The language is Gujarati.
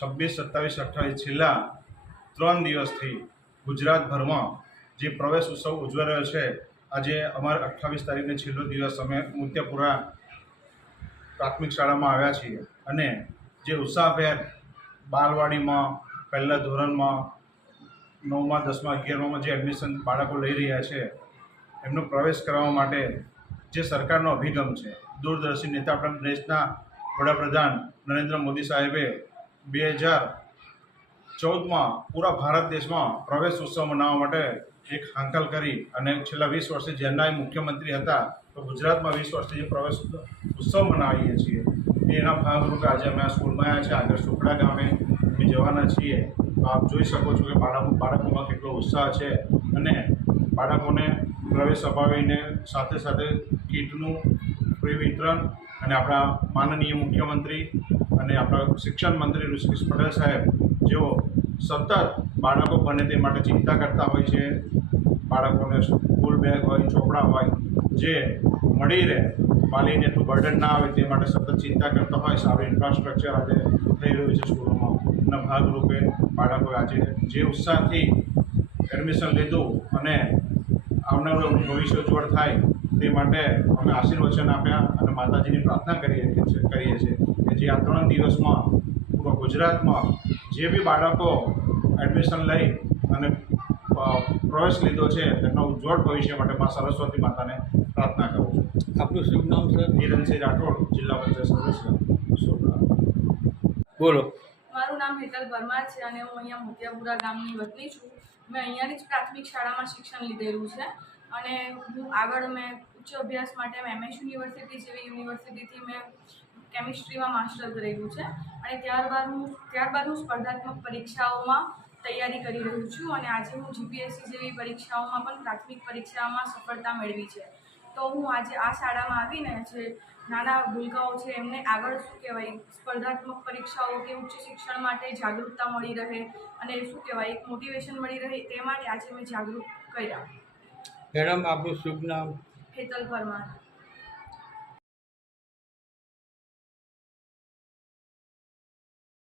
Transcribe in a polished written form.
26, 27, 28 છેલ્લા 3 દિવસથી ગુજરાતભરમાં જે પ્રવેશ ઉત્સવ ઉજવાઈ રહ્યો છે, આજે અમારે 28 તારીખને છેલ્લો દિવસ અમે મોતિયાપુરા પ્રાથમિક શાળામાં આવ્યા છીએ અને જે ઉત્સાહભેર બાલવાડીમાં પહેલા ધોરણમાં 9મા 10મા 11મામાં જે એડમિશન બાળકો લઈ રહ્યા છે એમનો પ્રવેશ કરવા માટે જે સરકારનો અભિગમ છે, દૂરદર્શી નેતા આપણા દેશના વડાપ્રધાન નરેન્દ્ર મોદી સાહેબે 2014માં પૂરા ભારત દેશમાં પ્રવેશ ઉત્સવ મનાવવા માટે એક હાંકલ કરી અને છેલ્લા 20 વર્ષથી જેમના મુખ્યમંત્રી હતા તો ગુજરાતમાં 20 વર્ષથી જે પ્રવેશ ઉત્સવ મનાવીએ છીએ એના ભાગરૂપે આજે અમે આ સ્કૂલમાં આવ્યા છે. આગળ સુખડા ગામે અમે જવાના છીએ. તો આપ જોઈ શકો છો કે બાળકોમાં કેટલો ઉત્સાહ છે અને બાળકોને પ્રવેશ અપાવીને સાથે સાથે કીટનું ફ્રી વિતરણ અને આપણા માનનીય મુખ્યમંત્રી અને આપણા શિક્ષણ મંત્રી ઋષિકેશ પટેલ સાહેબ જેઓ સતત બાળકો ભણે તે માટે ચિંતા કરતા હોય છે. બાળકોને સ્કૂલ બેગ હોય, ચોપડા હોય જે મળી રહે, વાલીને એટલું બર્ડન ના આવે તે માટે સતત ચિંતા કરતા હોય. સારું ઇન્ફ્રાસ્ટ્રક્ચર આજે થઈ રહ્યું છે સ્કૂલોમાં એના ભાગરૂપે બાળકોએ આજે જે ઉત્સાહથી એડમિશન લીધું અને આવનારું ભવિષ્ય ઉજ્જવળ થાય તે માટે અમે આશીર્વચન આપ્યા અને માતાજીની પ્રાર્થના કરીએ છીએ કે જે આ 3 દિવસમાં પૂરા ગુજરાતમાં જે બી બાળકો એડમિશન લઈ અને પ્રવેશ લીધો છે તેમના ઉજ્જવળ ભવિષ્ય માટે મા સરસ્વતી માતાને પ્રાર્થના કરું છું. આપનું શુભ નામ સર? હિરણસિંહ રાઠોડ, જિલ્લા પંચાયત સદસ્ય. બોલો. મારું નામ હેતલ પરમાર છે અને હું અહીંયા મોતિયાપુરા ગામની વતની છું. મેં અહીંયાની જ પ્રાથમિક શાળામાં શિક્ષણ લીધેલું છે અને હું આગળ મેં ઉચ્ચ અભ્યાસ માટે MS યુનિવર્સિટી જેવી યુનિવર્સિટીથી મેં કેમિસ્ટ્રીમાં માસ્ટર કરેલું છે અને ત્યારબાદ હું સ્પર્ધાત્મક પરીક્ષાઓમાં તૈયારી કરી રહી છું અને આજે હું GPSC જેવી પરીક્ષાઓમાં પણ પ્રાથમિક પરીક્ષામાં સફળતા મેળવી છે. તો હું આજે આ શાળામાં આવીને જે નાના ભૂલકાઓ છે એમને આગળ શું કહેવાય સ્પર્ધાત્મક પરીક્ષાઓ કે ઉચ્ચ શિક્ષણ માટે જાગૃતતા મળી રહે અને શું કહેવાય એક મોટિવેશન મળી રહે તે માટે આજે મેં જાગૃત કર્યા. મેડમ, આપનું શુભ નામ? હેતલ પરમાર.